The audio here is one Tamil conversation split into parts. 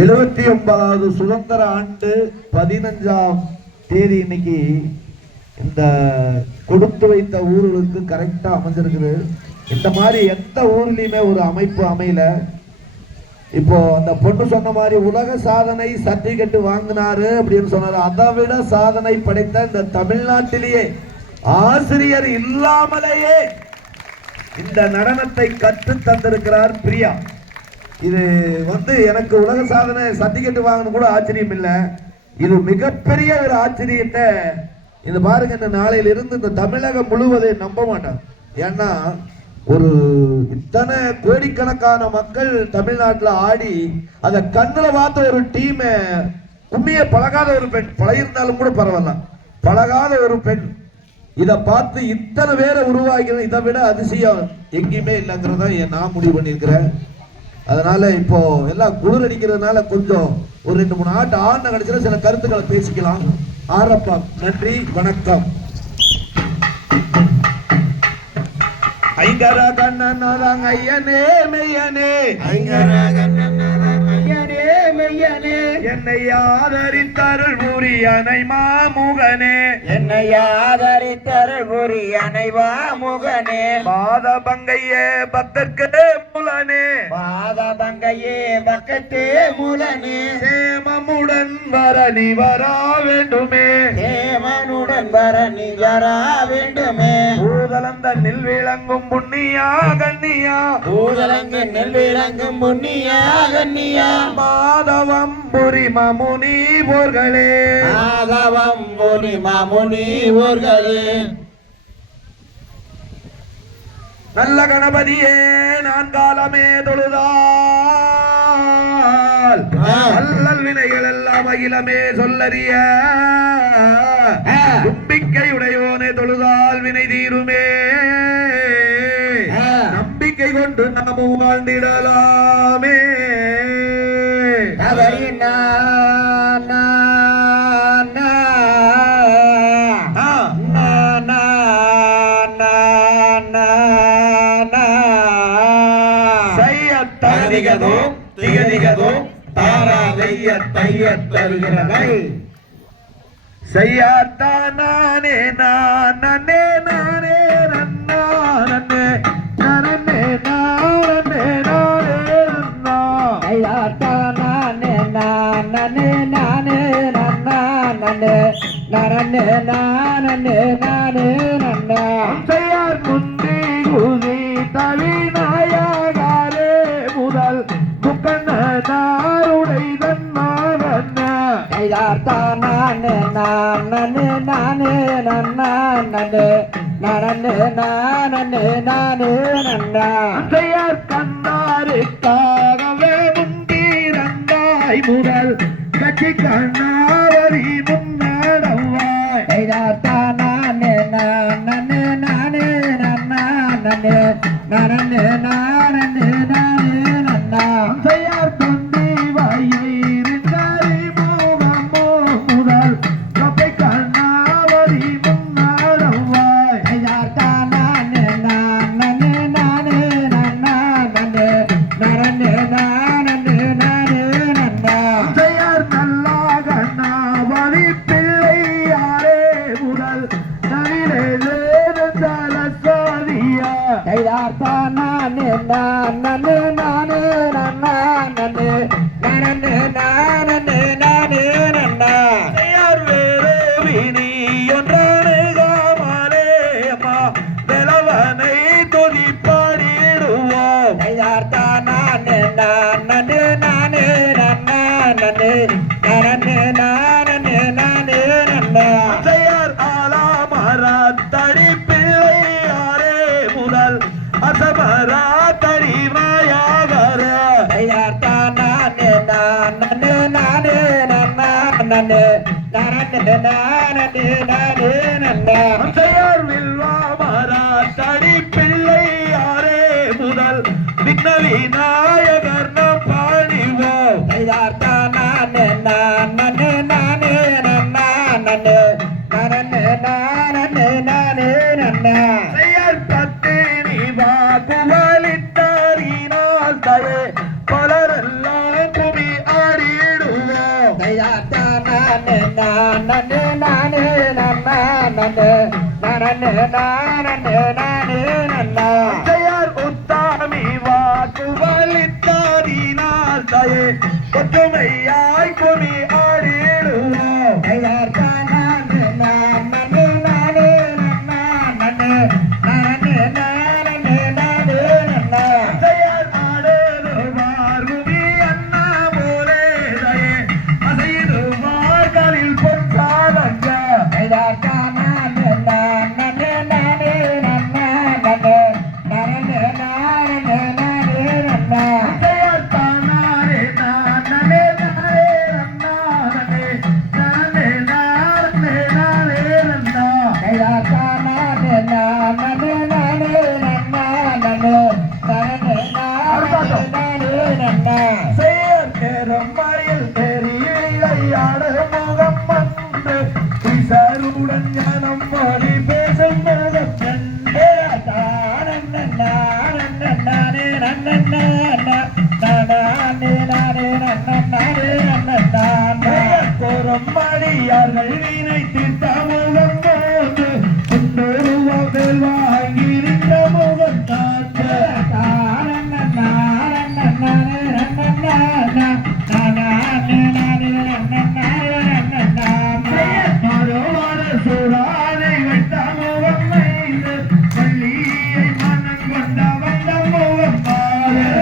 79வது சுதந்திர ஆண்டு 15ஆம் தேதி இன்னைக்கு இந்த கொடுத்து வைத்த ஊர்களுக்கு கரெக்டா அமைஞ்சிருக்குது. இந்த மாதிரி எந்த ஊர்லயுமே ஒரு அமைப்பு அமையல. இப்போ அந்த பொண்ணு சொன்ன மாதிரி உலக சாதனை சர்டிபிகேட் வாங்கினாரு அப்படின்னு சொன்னாரு. அதை விட சாதனை படைத்த இந்த தமிழ்நாட்டிலேயே ஆசிரியர் இல்லாமலேயே இந்த நடனத்தை கற்று தந்திருக்கிறார் பிரியா. இது எனக்கு உலக சாதனை சர்டிபிகேட் வாங்கணும் கூட ஆச்சரியம் இல்லை. இது மிகப்பெரிய ஒரு ஆச்சரியத்தை. இது பாருங்க, இந்த நாளையிலிருந்து இந்த தமிழகம் முழுவதை நம்ப மாட்டாங்க. ஏன்னா ஒரு இத்தனை கோடிக்கணக்கான மக்கள் தமிழ்நாட்டில் ஆடி அதை கண்ணுல பார்த்த ஒரு டீம் கும்மிய பழகாத ஒரு பெண், பழகிருந்தாலும் கூட பரவாயில்ல, பழகாத ஒரு பெண் இதை பார்த்து இத்தனை பேரை உருவாக்கிறது, இதை விட அதிசயம் எங்கேயுமே இல்லைங்கிறத நான் முடிவு பண்ணியிருக்கிறேன். அதனால இப்போ எல்லாம் குளிர் அடிக்கிறதுனால கொஞ்சம் ஒரு 2-3 ஆட்டு ஆண்ட கிடைச்சா சில கருத்துக்களை பேசிக்கலாம். ஆரம்பம். நன்றி, வணக்கம். ஐங்கர கண்ணனாதாங்க ஐயனே மெய்யனே, ஐங்கர கண்ணனாதாங்க ஐயனே மெய்யனே, என்னை ஆதரித்தருள் புரியனை மாமுகனே, என்னை ஆதரித்தருள் புரியனை மாமுகனே, பாத பங்கையே பக்தர்க்கு மூலனே, பாத பங்கையே பக்தே மூலனே, சேமமுடன் வர நீ வரா வேண்டுமே, சேமனுடன் வர நீ வரா வேண்டுமே, பூதலந்த நில் விளங்கும் புண்ணியா கண்ணியா, பூதலங்கு நெல் விளங்கும் புண்ணியா கண்ணியா, மாதவம் புரி மாமுனி போர்களே, மாதவம் புரி மாமுனி போர்களே, நல்ல கணபதியே நான் காலமே தொழுதால் நல்லல் வினைகள் எல்லாம் அகிலமே சொல்லறிய, தும்பிக்கை உடையோனே தொழுதால் வினை தீருமே, நம்பிக்கை கொண்டு நாமும் வாழ்ந்திடலாமே. திகதிகதும் திகதிகதும் தாராதைய தைய தருகிறதை செய்யாத்தானே நானே நானே நன்னா நன்னே நானே நானே நானே நன்னா, செய்யாத்தானே நானே நானே நன்னா நன்னே நானே நானே நானே நன்னா, செய்யார் முந்தி குதி தவிநாயகாரே முதல் முக்கண்ணாருடை தன்மான, செய்யாத்தானே நானே நானே நன்னா நன்னே நானே நானே நானே நன்னா, செய்யார் கண்ணாருக்காகவே முந்திரந்தாய் முதல் கட்சி கண்ணாவரி முன்னாடவாய், செய்யாத்தானே நானே நானே நன்னா நன்னே நானே நானே நானே நன்னா, செய்யார் தொந்தி வாயை முகமோ முதல் கப்பை கண்ணாவரி முன்னாடவாய், செய்யார் தானே நானே நானே நன்னா நன்னே நானே நானே நானே நன்னா, செய்யார் நல்லா கண்ணாவரி பிள்ளை யாரே முதல் நவிலே சாதியா, செய்யார் தானே நானே நானே நன்னா நன்னே நானே நானே நானே நன்னா, செய்யார் வேறு வினி ஒன்றானே காமலே அம்மா வெலவனை தொதி பாடிடுவோம், செய்யார் தானே நானே நானே நன்னா நன்னே நானே நானே நானே நன்னா, செய்யார் ஆலாமரா தடி பிள்ளை யாரே முதல் அசமரா தடி மாயாகர, செய்யார் தானே நானே நானே நன்னா நன்னே நானே நானே நானே நன்னா, செய்யார் வில்வாமரா தடி பிள்ளை யாரே முதல் விக்ன விநாயகர் நம் பாடிவோம், செய்யார் தானே நானே நானே நன்னா நன்னே நானே நானே நானே நன்னா, செய்யார் பத்தினி வாக்குவலித்தாரினால் தயே பலரெல்லாம் குமி ஆடி உத்தாமி வாக்குவலித்தாரினால் தயே ஒற்றுமையாய் குமி ஆடிடுவோம் மடியார்கள் வீணை திட்டமுகம் போது குண்டோருவதில் வாங்கியிருந்த முகம் காத்து சூடானை வைத்த முகம் வைத்து பள்ளியை மனம் கொண்ட வந்த முகம் பாரு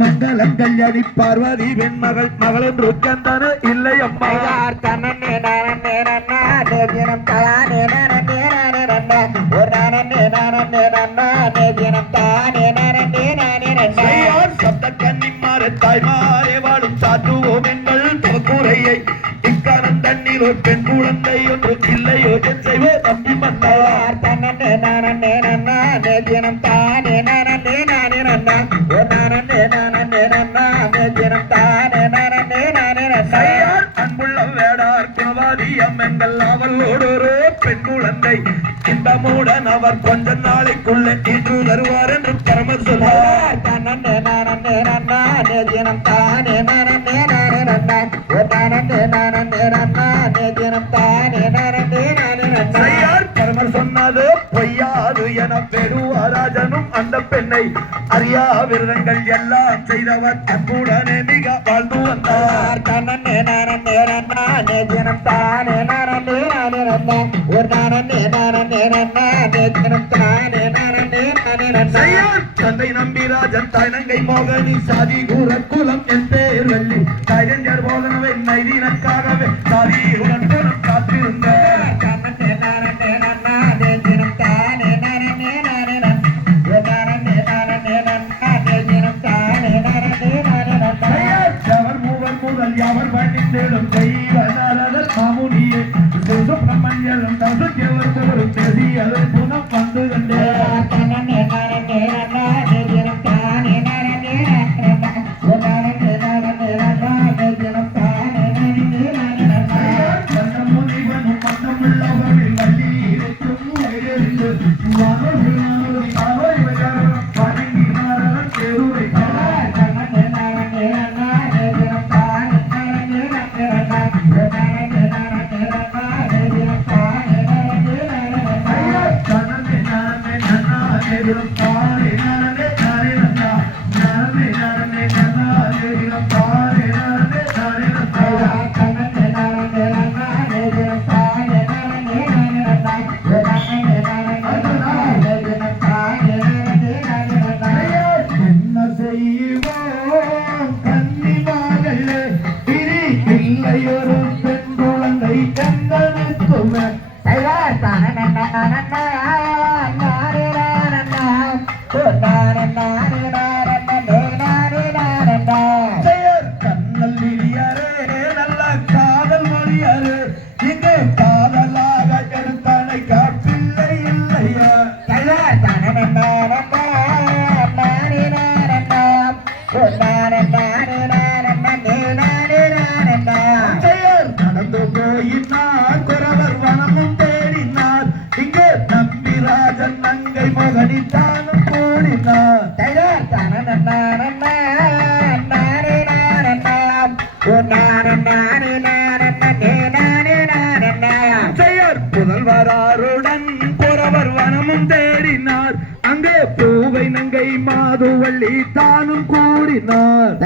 மங்களங்கல்யாணி பார்வதி வெண்மகள் மகளின் ருக்கந்தன இல்லை அம்மா தன்னே நானே நன்னே தினம் தானே நானே நன்னே ஒரு நானே நானே நன்னே தினம் தானே நானே நானே நன்னே சப்த கன்னிமார் தந்தைமாரே தாய்மாரே வாழும் சாற்றுவோம் எங்கள் தவக்குறையை இக்காலம் தண்ணீர் ஒரு பெண் குழந்தை ஒன்று இல்லையோ செய்வோ தம்பி மன்னார் தன்னே நானே நன்னே தினம் தானே நானே நானே நன்னா ஓ நானே நானே நன்னா தினம் தானே நானே நானே நன்னா அன்புள்ள வேடார் குணவாதி அம்மெங்கள் அவளோடு ஒரு பெண் குழந்தை இன்பமுடன் அவர் கொஞ்ச நாளைக்குள்ளே இன்று தருவார் என்று பரமர் சொல்வார் தன்னே நானே நன்னா தினம் தானே நானே நானே நன்னா ஓ நானே நானே நன்னா தினம் தானே நானே நானே நன்னா பரமர் சொன்னது பொய்யாது என பெருவராஜனும் அந்த பெண்ணை அறியா விரதங்கள் எல்லாம் செய்தவர் அன்புடனே மிக வாழ்ந்து வந்தார் தன்னே நானே நன்னா தினம் தானே நானே நானே நன்னா ஓ நானே நானே நன்னா தினம் தானே நானே நானே நன்னா தந்தை நம்பிராஜன் தாய்நங்கை மோகனி சாதி கூற குலம் என் பேர் வள்ளி தாயஞ்சர் போதனவை நைதீனக்காகவே சாதி குலம் காத்திருந்த யாவர் பண்டித்தேடும் தெய்வநாதர் மாமுனியே சுப்பிரமணியம் தசுக்கேவரும் பேசி அதை புனம் வந்து கண்டே நடந்து போயினார் குறவர் வனமும் தேடினார் இங்கே நம்பிராஜன் நங்கை மகனி தானும் கூடினார் புதல்வராருடன் குறவர் வனமும் தேடினார் அங்கே பூவை நங்கை மாதுவள்ளி தானும் கூடினார்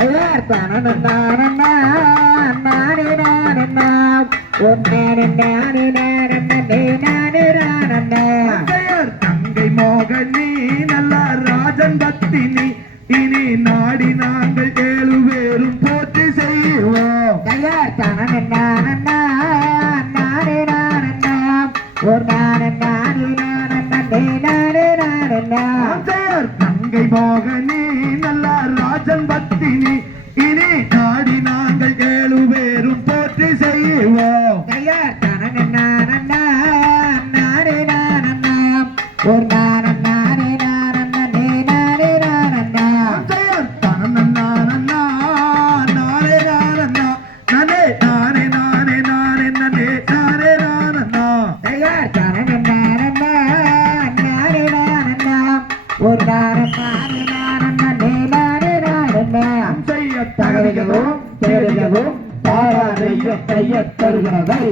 தங்கை மோகனி நல்ல ராஜன் பத்தினி இனி நாடி நாங்கள் 7 பேரும் போற்றி செய்வோம் தங்கை மோகனி நல்ல ராஜன் பத்தினி இனி நாடி நாங்கள் 7 பேரும் போற்றி செய்வோம் தருகிறதை